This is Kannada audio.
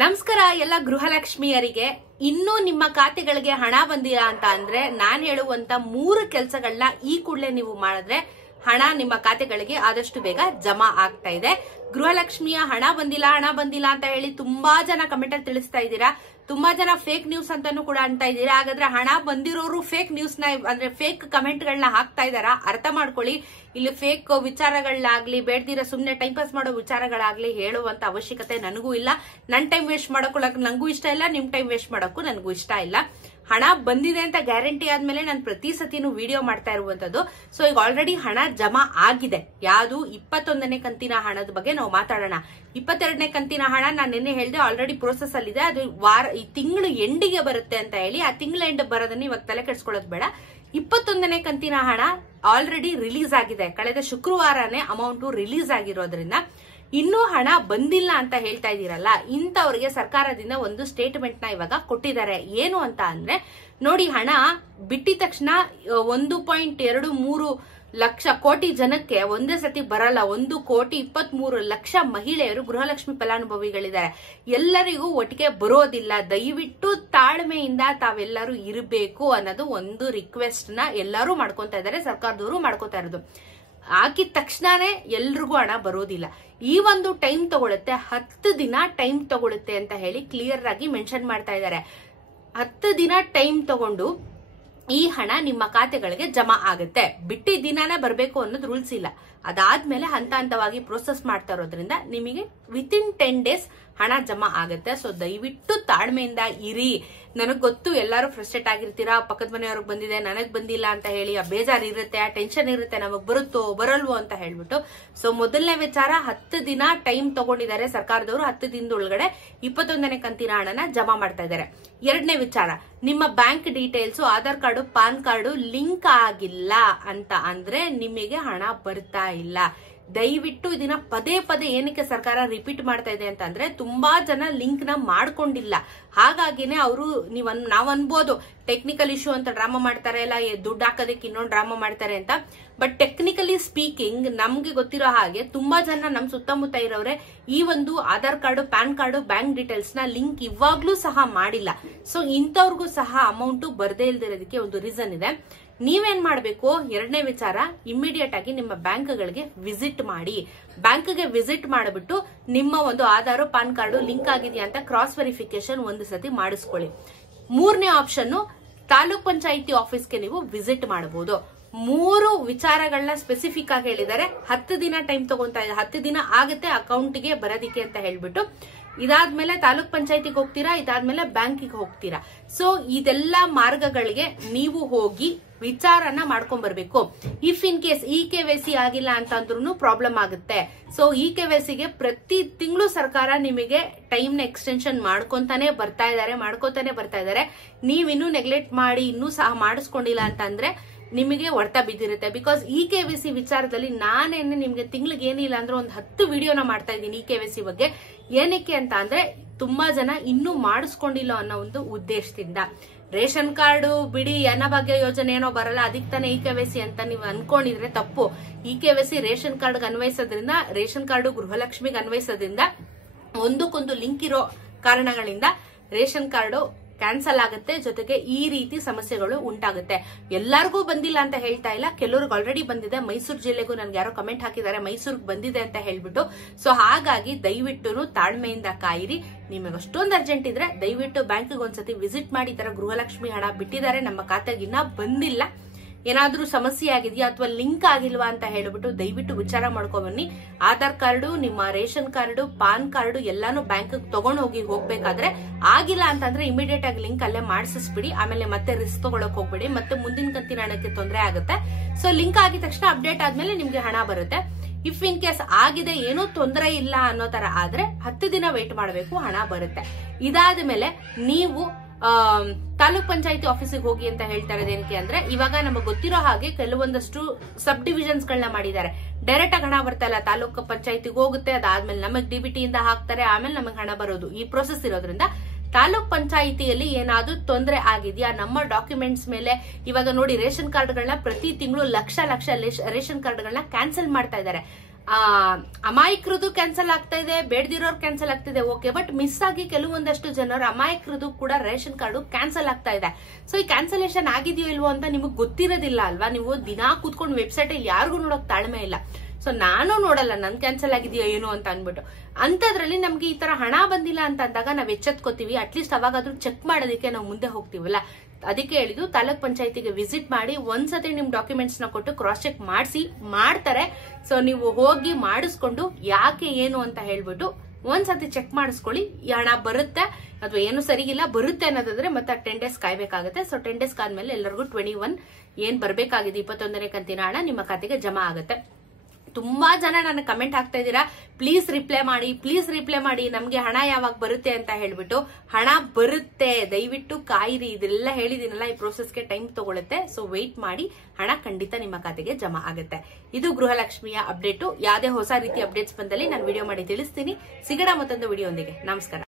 ನಮಸ್ಕಾರ ಎಲ್ಲ ಗೃಹಲಕ್ಷ್ಮಿಯರಿಗೆ. ಇನ್ನೂ ನಿಮ್ಮ ಖಾತೆಗಳಿಗೆ ಹಣ ಬಂದಿಲ್ಲ ಅಂತ ಅಂದ್ರೆ ನಾನ್ ಹೇಳುವಂತ 3 ಕೆಲಸಗಳನ್ನ ಈ ಕೂಡಲೇ ನೀವು ಮಾಡಿದ್ರೆ ಹಣ ನಿಮ್ಮ ಖಾತೆಗಳಿಗೆ ಆದಷ್ಟು ಬೇಗ ಜಮಾ ಆಗ್ತಾ ಇದೆ. ಗೃಹಲಕ್ಷ್ಮಿಯ ಹಣ ಬಂದಿಲ್ಲ ಅಂತ ಹೇಳಿ ತುಂಬಾ ಜನ ಕಮೆಂಟ್ ಅಲ್ಲಿ ತಿಳಿಸ್ತಾ ಇದ್ದೀರಾ. ತುಂಬಾ ಜನ ಫೇಕ್ ನ್ಯೂಸ್ ಅಂತಾನು ಕೂಡ ಅಂತ ಇದ್ದೀರಾ. ಹಾಗಾದ್ರೆ ಹಣ ಬಂದಿರೋರು ಫೇಕ್ ನ್ಯೂಸ್ ನ ಅಂದ್ರೆ ಫೇಕ್ ಕಮೆಂಟ್ ಗಳನ್ನ ಹಾಕ್ತಾ ಇದಾರಾ? ಅರ್ಥ ಮಾಡ್ಕೊಳ್ಳಿ. ಇಲ್ಲಿ ಫೇಕ್ ವಿಚಾರಗಳಾಗ್ಲಿ ಬೇಡ್ದಿರ ಸುಮ್ನೆ ಟೈಮ್ ಪಾಸ್ ಮಾಡೋ ವಿಚಾರಗಳಾಗ್ಲಿ ಹೇಳುವಂತ ಅವಶ್ಯಕತೆ ನನಗೂ ಇಲ್ಲ. ನನ್ ಟೈಮ್ ವೇಸ್ಟ್ ಮಾಡೋಕೊಳಕ್ ನಂಗೂ ಇಷ್ಟ ಇಲ್ಲ, ನಿಮ್ ಟೈಮ್ ವೇಸ್ಟ್ ಮಾಡೋಕ್ಕೂ ನನಗೂ ಇಷ್ಟ ಇಲ್ಲ. ಹಣ ಬಂದಿದೆ ಅಂತ ಗ್ಯಾರಂಟಿ ಆದ್ಮೇಲೆ ನಾನು ಪ್ರತಿ ಸತಿನೂ ವಿಡಿಯೋ ಮಾಡ್ತಾ ಇರುವಂತದ್ದು. ಸೊ ಈಗ ಆಲ್ರೆಡಿ ಹಣ ಜಮಾ ಆಗಿದೆ. ಯಾವುದು 21ನೇ ಕಂತಿನ ಹಣದ ಬಗ್ಗೆ ನಾವು ಮಾತಾಡೋಣ. 22ನೇ ಕಂತಿನ ಹಣ ನಾನು ನಿನ್ನೆ ಹೇಳಿದೆ ಆಲ್ರೆಡಿ ಪ್ರೋಸೆಸ್ ಅಲ್ಲಿ ಇದೆ. ಅದು ಈ ತಿಂಗಳು ಎಂಡಿಗೆ ಬರುತ್ತೆ ಅಂತ ಹೇಳಿ ಆ ತಿಂಗಳ ಎಂಡ್ ಬರೋದನ್ನ ಇವಾಗ ತಲೆ ಕೆಡಿಸ್ಕೊಳ್ಳೋದು ಬೇಡ. 21ನೇ ಕಂತಿನ ಹಣ ಆಲ್ರೆಡಿ ರಿಲೀಸ್ ಆಗಿದೆ. ಕಳೆದ ಶುಕ್ರವಾರನೇ ಅಮೌಂಟ್ ರಿಲೀಸ್ ಆಗಿರೋದ್ರಿಂದ ಇನ್ನೂ ಹಣ ಬಂದಿಲ್ಲ ಅಂತ ಹೇಳ್ತಾ ಇದ್ದೀರಲ್ಲ, ಇಂಥವ್ರಿಗೆ ಸರ್ಕಾರದಿಂದ ಒಂದು ಸ್ಟೇಟ್ಮೆಂಟ್ ನ ಇವಾಗ ಕೊಟ್ಟಿದ್ದಾರೆ. ಏನು ಅಂತ ಅಂದ್ರೆ ನೋಡಿ, ಹಣ ಬಿಟ್ಟಿದ ತಕ್ಷಣ 1.23 ಲಕ್ಷ ಕೋಟಿ ಜನಕ್ಕೆ ಒಂದೇ ಸತಿ ಬರಲ್ಲ. 1,23,00,000 ಮಹಿಳೆಯರು ಗೃಹಲಕ್ಷ್ಮಿ ಫಲಾನುಭವಿಗಳಿದ್ದಾರೆ. ಎಲ್ಲರಿಗೂ ಒಟ್ಟಿಗೆ ಬರೋದಿಲ್ಲ. ದಯವಿಟ್ಟು ತಾಳ್ಮೆಯಿಂದ ತಾವೆಲ್ಲರೂ ಇರಬೇಕು ಅನ್ನೋದು ಒಂದು ರಿಕ್ವೆಸ್ಟ್ ನ ಎಲ್ಲರೂ ಮಾಡ್ಕೊಂತಾ ಇದ್ದಾರೆ. ಸರ್ಕಾರದವರು ಮಾಡ್ಕೋತಾ ಇರೋದು. ಹಾಕಿದ ತಕ್ಷಣನೇ ಎಲ್ರಿಗೂ ಹಣ ಬರೋದಿಲ್ಲ. ಈ ಒಂದು ಟೈಮ್ ತಗೊಳುತ್ತೆ, 10 ದಿನ ಟೈಮ್ ತಗೊಳುತ್ತೆ ಅಂತ ಹೇಳಿ ಕ್ಲಿಯರ್ ಆಗಿ ಮೆನ್ಷನ್ ಮಾಡ್ತಾ ಇದ್ದಾರೆ. 10 ದಿನ ಟೈಮ್ ತಗೊಂಡು ಈ ಹಣ ನಿಮ್ಮ ಖಾತೆಗಳಿಗೆ ಜಮಾ ಆಗುತ್ತೆ. ಬಿಟ್ಟಿದ್ದ ದಿನಾನೇ ಬರಬೇಕು ಅನ್ನೋದು ರೂಲ್ಸ್ ಇಲ್ಲ. ಅದಾದ್ಮೇಲೆ ಹಂತ ಹಂತವಾಗಿ ಪ್ರೋಸೆಸ್ ಮಾಡ್ತಾ ಇರೋದ್ರಿಂದ ನಿಮಗೆ ವಿತಿನ್ 10 ಡೇಸ್ ಹಣ ಜಮಾ ಆಗುತ್ತೆ. ಸೊ ದಯವಿಟ್ಟು ತಾಳ್ಮೆಯಿಂದ ಇರಿ. ನನಗ್ ಗೊತ್ತು ಎಲ್ಲರೂ ಫ್ರಸ್ಟ್ರೇಟ್ ಆಗಿರ್ತೀರಾ. ಪಕ್ಕದ ಮನೆಯವ್ರಿಗೆ ಬಂದಿದೆ, ನನಗ್ ಬಂದಿಲ್ಲ ಅಂತ ಹೇಳಿ ಆ ಬೇಜಾರ್ ಇರುತ್ತೆ, ಆ ಟೆನ್ಷನ್ ಇರುತ್ತೆ, ನಮಗ್ ಬರುತ್ತೋ ಬರಲ್ವೋ ಅಂತ ಹೇಳ್ಬಿಟ್ಟು. ಸೊ ಮೊದಲನೇ ವಿಚಾರ, 10 ದಿನ ಟೈಮ್ ತಗೊಂಡಿದ್ದಾರೆ ಸರ್ಕಾರದವರು. 10 ದಿನದ ಒಳಗಡೆ 21ನೇ ಕಂತಿನ ಹಣನ ಜಮಾ ಮಾಡ್ತಾ ಇದ್ದಾರೆ. ಎರಡನೇ ವಿಚಾರ, ನಿಮ್ಮ bank details, Aadhaar card, PAN card link ಆಗಿಲ್ಲ ಅಂತ ಅಂದ್ರೆ ನಿಮಗೆ ಹಣ ಬರ್ತಾ ಇಲ್ಲ. ದಯವಿಟ್ಟು ಇದನ್ನ ಪದೇ ಪದೇ ಏನಕ್ಕೆ ಸರ್ಕಾರ ರಿಪೀಟ್ ಮಾಡ್ತಾ ಇದೆ ಅಂತ ಅಂದ್ರೆ ತುಂಬಾ ಜನ ಲಿಂಕ್ ನ ಮಾಡ್ಕೊಂಡಿಲ್ಲ. ಹಾಗಾಗಿನೇ ಅವರು ನಾವ್ ಅನ್ಬೋದು ಟೆಕ್ನಿಕಲ್ ಇಶ್ಯೂ ಅಂತ ಡ್ರಾಮಾ ಮಾಡ್ತಾರೆ, ಇಲ್ಲ ದುಡ್ಡು ಹಾಕೋದಕ್ಕೆ ಇನ್ನೊಂದು ಡ್ರಾಮಾ ಮಾಡ್ತಾರೆ ಅಂತ. ಬಟ್ ಟೆಕ್ನಿಕಲಿ ಸ್ಪೀಕಿಂಗ್ ನಮ್ಗೆ ಗೊತ್ತಿರೋ ಹಾಗೆ ತುಂಬಾ ಜನ ನಮ್ ಸುತ್ತಮುತ್ತ ಇರೋರೆ ಈ ಒಂದು Aadhaar card, PAN card, bank details ನ ಲಿಂಕ್ ಇವಾಗ್ಲೂ ಸಹ ಮಾಡಿಲ್ಲ. ಸೊ ಇಂಥವ್ರಿಗೂ ಸಹ ಅಮೌಂಟ್ ಬರ್ದೇ ಇಲ್ದಿರೋದಕ್ಕೆ ಒಂದು ರೀಸನ್ ಇದೆ. ನೀವೇನ್ ಮಾಡ್ಬೇಕು, ಎರಡನೇ ವಿಚಾರ, ಇಮಿಡಿಯೇಟ್ ಆಗಿ ನಿಮ್ಮ ಬ್ಯಾಂಕ್ಗಳಿಗೆ ವಿಸಿಟ್ ಮಾಡಿ. ಬ್ಯಾಂಕ್ಗೆ ವಿಸಿಟ್ ಮಾಡಿಬಿಟ್ಟು ನಿಮ್ಮ ಒಂದು ಆಧಾರ್, ಪಾನ್ ಕಾರ್ಡು ಲಿಂಕ್ ಆಗಿದೆಯಾ ಅಂತ ಕ್ರಾಸ್ ವೆರಿಫಿಕೇಶನ್ ಒಂದು ಸತಿ ಮಾಡಿಸ್ಕೊಳ್ಳಿ. ಮೂರನೇ ಆಪ್ಷನ್, ತಾಲೂಕ್ ಪಂಚಾಯಿತಿ ಆಫೀಸ್ಗೆ ನೀವು ವಿಸಿಟ್ ಮಾಡಬಹುದು. 3 ವಿಚಾರಗಳನ್ನ ಸ್ಪೆಸಿಫಿಕ್ ಆಗಿ ಹೇಳಿದ್ದಾರೆ. 10 ದಿನ ಟೈಮ್ ತಗೊಂತಾ ಇದೆ, 10 ದಿನ ಆಗುತ್ತೆ ಅಕೌಂಟ್ಗೆ ಬರೋದಿಕ್ಕೆ ಅಂತ ಹೇಳ್ಬಿಟ್ಟು. ಇದಾದ್ಮೇಲೆ ತಾಲೂಕ್ ಪಂಚಾಯತಿಗೆ ಹೋಗ್ತೀರಾ, ಇದಾದ್ಮೇಲೆ ಬ್ಯಾಂಕಿಗೆ ಹೋಗ್ತೀರಾ. ಸೊ ಇದೆಲ್ಲ ಮಾರ್ಗಗಳಿಗೆ ನೀವು ಹೋಗಿ ವಿಚಾರನ ಮಾಡ್ಕೊಂಡ್ ಬರ್ಬೇಕು. ಇಫ್ ಇನ್ ಕೇಸ್ KYC ಆಗಿಲ್ಲ ಅಂತಂದ್ರೂ ಪ್ರಾಬ್ಲಮ್ ಆಗುತ್ತೆ. ಸೊ KYC ಗೆ ಪ್ರತಿ ತಿಂಗಳು ಸರ್ಕಾರ ನಿಮಗೆ ಟೈಮ್ ನ ಎಕ್ಸ್ಟೆನ್ಷನ್ ಮಾಡ್ಕೊಂತಾನೆ ಬರ್ತಾ ಇದಾರೆ. ನೀವಿನ್ನೂ ನೆಗ್ಲೆಕ್ಟ್ ಮಾಡಿ ಇನ್ನೂ ಸಹ ಮಾಡಿಸ್ಕೊಂಡಿಲ್ಲ ಅಂತಂದ್ರೆ ನಿಮಗೆ ಹೊಡ್ತಾ ಬಿದ್ದಿರುತ್ತೆ. ಬಿಕಾಸ್ KYC ವಿಚಾರದಲ್ಲಿ ನಾನೇನೆ ನಿಮ್ಗೆ ತಿಂಗಳಿಗೆ ಏನಿಲ್ಲ ಅಂದ್ರೆ ಒಂದು 10 ವಿಡಿಯೋನ ಮಾಡ್ತಾ ಇದ್ದೀನಿ KYC ಬಗ್ಗೆ. ಏನಕ್ಕೆ ಅಂತ ಅಂದ್ರೆ ತುಂಬಾ ಜನ ಇನ್ನೂ ಮಾಡಿಸ್ಕೊಂಡಿಲ್ಲ ಅನ್ನೋ ಒಂದು ಉದ್ದೇಶದಿಂದ. ರೇಷನ್ ಕಾರ್ಡು ಬಿಡಿ, ಅನ್ನಭಾಗ್ಯ ಯೋಜನೆ ಏನೋ ಬರಲ್ಲ, ಅದಕ್ಕೆ ತಾನೇ KYC ಅಂತ ನೀವು ಅನ್ಕೊಂಡಿದ್ರೆ ತಪ್ಪು. KYC ರೇಷನ್ ಕಾರ್ಡ್ ಅನ್ವಯಿಸೋದ್ರಿಂದ, ರೇಷನ್ ಕಾರ್ಡು ಗೃಹಲಕ್ಷ್ಮಿಗೆ ಅನ್ವಯಿಸೋದ್ರಿಂದ ಒಂದಕ್ಕೊಂದು ಲಿಂಕ್ ಇರೋ ಕಾರಣಗಳಿಂದ ರೇಷನ್ ಕಾರ್ಡು ಕ್ಯಾನ್ಸಲ್ ಆಗುತ್ತೆ. ಜೊತೆಗೆ ಈ ರೀತಿ ಸಮಸ್ಯೆಗಳು ಉಂಟಾಗುತ್ತೆ. ಎಲ್ಲರಿಗೂ ಬಂದಿಲ್ಲ ಅಂತ ಹೇಳ್ತಾ ಇಲ್ಲ, ಕೆಲವ್ರಿಗೆ ಆಲ್ರೆಡಿ ಬಂದಿದೆ. ಮೈಸೂರು ಜಿಲ್ಲೆಗೂ ನನ್ಗೆ ಯಾರೋ ಕಮೆಂಟ್ ಹಾಕಿದ್ದಾರೆ ಮೈಸೂರಿಗೆ ಬಂದಿದೆ ಅಂತ ಹೇಳ್ಬಿಟ್ಟು. ಸೊ ಹಾಗಾಗಿ ದಯವಿಟ್ಟು ತಾಳ್ಮೆಯಿಂದ ಕಾಯಿರಿ. ನಿಮಗೆ ಅಷ್ಟೊಂದು ಅರ್ಜೆಂಟ್ ಇದ್ರೆ ದಯವಿಟ್ಟು ಬ್ಯಾಂಕ್ಗೆ ಒಂದ್ಸತಿ ವಿಸಿಟ್ ಮಾಡಿ. ಈ ತರ ಗೃಹಲಕ್ಷ್ಮಿ ಹಣ ಬಿಟ್ಟಿದ್ದಾರೆ, ನಮ್ಮ ಖಾತೆಗೆ ಇನ್ನ ಬಂದಿಲ್ಲ, ಏನಾದ್ರೂ ಸಮಸ್ಯೆ ಆಗಿದೆಯಾ ಅಥವಾ ಲಿಂಕ್ ಆಗಿಲ್ವಾ ಅಂತ ಹೇಳ್ಬಿಟ್ಟು ದಯವಿಟ್ಟು ವಿಚಾರ ಮಾಡ್ಕೊಂಡ್ಬನ್ನಿ. ಆಧಾರ್ ಕಾರ್ಡು, ನಿಮ್ಮ ರೇಷನ್ ಕಾರ್ಡು, ಪಾನ್ ಕಾರ್ಡು ಎಲ್ಲಾನು ಬ್ಯಾಂಕ್ ತಗೊಂಡ್ ಹೋಗ್ಬೇಕಾದ್ರೆ ಆಗಿಲ್ಲ ಅಂತಂದ್ರೆ ಇಮಿಡಿಯೇಟ್ ಆಗಿ ಲಿಂಕ್ ಅಲ್ಲೇ ಮಾಡಿಸ್ಬಿಡಿ. ಆಮೇಲೆ ಮತ್ತೆ ರಿಸ್ಕ್ ತಗೊಳಕ್ ಹೋಗ್ಬೇಡಿ, ಮತ್ತೆ ಮುಂದಿನ ಕಂತಿನ ಹಣಕ್ಕೆ ತೊಂದರೆ ಆಗುತ್ತೆ. ಸೊ ಲಿಂಕ್ ಆಗಿದ ತಕ್ಷಣ ಅಪ್ಡೇಟ್ ಆದ್ಮೇಲೆ ನಿಮ್ಗೆ ಹಣ ಬರುತ್ತೆ. ಇಫ್ ಇನ್ ಕೇಸ್ ಆಗಿದೆ, ಏನೂ ತೊಂದರೆ ಇಲ್ಲ ಅನ್ನೋ ತರ ಆದ್ರೆ 10 ದಿನ ವೇಟ್ ಮಾಡಬೇಕು, ಹಣ ಬರುತ್ತೆ. ಇದಾದ ಮೇಲೆ ನೀವು ತಾಲೂಕ್ ಪಂಚಾಯತಿ ಆಫೀಸಿಗೆ ಹೋಗಿ ಅಂತ ಹೇಳ್ತಾ ಇರೋದು ಏನಕ್ಕೆ ಅಂದ್ರೆ, ಇವಾಗ ನಮಗೆ ಗೊತ್ತಿರೋ ಹಾಗೆ ಕೆಲವೊಂದಷ್ಟು ಸಬ್ ಡಿವಿಷನ್ಸ್ ಗಳನ್ನ ಮಾಡಿದ್ದಾರೆ. ಡೈರೆಕ್ಟ್ ಆಗಿ ಹಣ ಬರ್ತಾ ಇಲ್ಲ, ತಾಲೂಕ್ ಪಂಚಾಯತಿಗೆ ಹೋಗುತ್ತೆ, ಅದಾದ್ಮೇಲೆ ನಮಗ್ DBT ಇಂದ ಹಾಕ್ತಾರೆ, ಆಮೇಲೆ ನಮಗ್ ಹಣ ಬರೋದು. ಈ ಪ್ರೋಸೆಸ್ ಇರೋದ್ರಿಂದ ತಾಲೂಕ್ ಪಂಚಾಯಿತಿಯಲ್ಲಿ ಏನಾದ್ರೂ ತೊಂದರೆ ಆಗಿದೆಯಾ, ನಮ್ಮ ಡಾಕ್ಯುಮೆಂಟ್ಸ್ ಮೇಲೆ ಇವಾಗ ನೋಡಿ ರೇಷನ್ ಕಾರ್ಡ್ಗಳನ್ನ ಪ್ರತಿ ತಿಂಗಳು ಲಕ್ಷ ರೇಷನ್ ಕಾರ್ಡ್ಗಳನ್ನ ಕ್ಯಾನ್ಸಲ್ ಮಾಡ್ತಾ ಇದ್ದಾರೆ. ಅಮಾಯಕರದು ಕ್ಯಾನ್ಸಲ್ ಆಗ್ತಾ ಇದೆ, ಬೇಡದಿರೋರು ಕ್ಯಾನ್ಸಲ್ ಆಗ್ತಿದೆ, ಓಕೆ. ಬಟ್ ಮಿಸ್ ಆಗಿ ಕೆಲವೊಂದಷ್ಟು ಜನರು ಅಮಾಯಕರದು ಕೂಡ ರೇಷನ್ ಕಾರ್ಡು ಕ್ಯಾನ್ಸಲ್ ಆಗ್ತಾ ಇದೆ. ಸೊ ಈ ಕ್ಯಾನ್ಸಲೇಷನ್ ಆಗಿದೆಯೋ ಇಲ್ವೋ ಅಂತ ನಿಮಗೆ ಗೊತ್ತಿರೋದಿಲ್ಲ ಅಲ್ವಾ. ನೀವು ದಿನಾ ಕೂತ್ಕೊಂಡು ವೆಬ್ಸೈಟ್ ಅಲ್ಲಿ ಯಾರಿಗೂ ನೋಡೋಕ್ ತಾಳ್ಮೆ ಇಲ್ಲ. ಸೊ ನಾನು ನೋಡಲ್ಲ ನನ್ ಕ್ಯಾನ್ಸಲ್ ಆಗಿದೆಯೋ ಏನೋ ಅಂತ ಅನ್ಬಿಟ್ಟು. ಅಂತದ್ರಲ್ಲಿ ನಮ್ಗೆ ಈ ತರ ಹಣ ಬಂದಿಲ್ಲ ಅಂತ ಅಂದಾಗ ನಾವ್ ಎಚ್ಚೆತ್ಕೋತೀವಿ. ಅಟ್ಲೀಸ್ಟ್ ಅವಾಗಾದ್ರೂ ಚೆಕ್ ಮಾಡೋದಕ್ಕೆ ನಾವು ಮುಂದೆ ಹೋಗ್ತೀವಲ್ಲ. ಅದಕ್ಕೆ ಹೇಳಿದ್ದು ತಾಲೂಕ್ ಪಂಚಾಯತಿಗೆ ವಿಸಿಟ್ ಮಾಡಿ ಒಂದ್ಸತಿ ನಿಮ್ ಡಾಕ್ಯುಮೆಂಟ್ಸ್ ನ ಕೊಟ್ಟು ಕ್ರಾಸ್ ಚೆಕ್ ಮಾಡ್ತಾರೆ. ಸೊ ನೀವು ಹೋಗಿ ಮಾಡಿಸ್ಕೊಂಡು ಯಾಕೆ ಏನು ಅಂತ ಹೇಳ್ಬಿಟ್ಟು ಒಂದ್ಸತಿ ಚೆಕ್ ಮಾಡಿಸ್ಕೊಳ್ಳಿ. ಈ ಹಣ ಬರುತ್ತೆ ಅಥವಾ ಏನು ಸರಿಗಿಲ್ಲ ಬರುತ್ತೆ ಅನ್ನೋದಾದ್ರೆ ಮತ್ತೆ 10 ಡೇಸ್ ಕಾಯ್ಬೇಕಾಗುತ್ತೆ. ಸೊ 10 ಡೇಸ್ ಆದ್ಮೇಲೆ ಎಲ್ಲರಿಗೂ 21 ಏನ್ ಬರ್ಬೇಕಾಗಿದೆ 21ನೇ ಕಂತಿನ ಹಣ ನಿಮ್ಮ ಖಾತೆಗೆ ಜಮಾ ಆಗುತ್ತೆ. ತುಂಬಾ ಜನ ನನ್ನ ಕಮೆಂಟ್ ಹಾಕ್ತಾ ಇದ್ದೀರಾ, ಪ್ಲೀಸ್ ರಿಪ್ಲೈ ಮಾಡಿ ನಮ್ಗೆ ಹಣ ಯಾವಾಗ ಬರುತ್ತೆ ಅಂತ ಹೇಳ್ಬಿಟ್ಟು. ಹಣ ಬರುತ್ತೆ, ದಯವಿಟ್ಟು ಕಾಯಿರಿ. ಇದೆಲ್ಲ ಹೇಳಿದಿನಲ್ಲ, ಈ ಪ್ರೋಸೆಸ್ಗೆ ಟೈಮ್ ತಗೊಳುತ್ತೆ. ಸೊ ವೇಟ್ ಮಾಡಿ, ಹಣ ಖಂಡಿತ ನಿಮ್ಮ ಖಾತೆಗೆ ಜಮಾ ಆಗುತ್ತೆ. ಇದು ಗೃಹಲಕ್ಷ್ಮಿಯ ಅಪ್ಡೇಟು. ಯಾವುದೇ ಹೊಸ ರೀತಿ ಅಪ್ಡೇಟ್ಸ್ ಬಂದಲ್ಲಿ ನಾನು ವಿಡಿಯೋ ಮಾಡಿ ತಿಳಿಸ್ತೀನಿ. ಸಿಗೋಣ ಮತ್ತೊಂದು ವಿಡಿಯೋ ಒಂದಿಗೆ. ನಮಸ್ಕಾರ.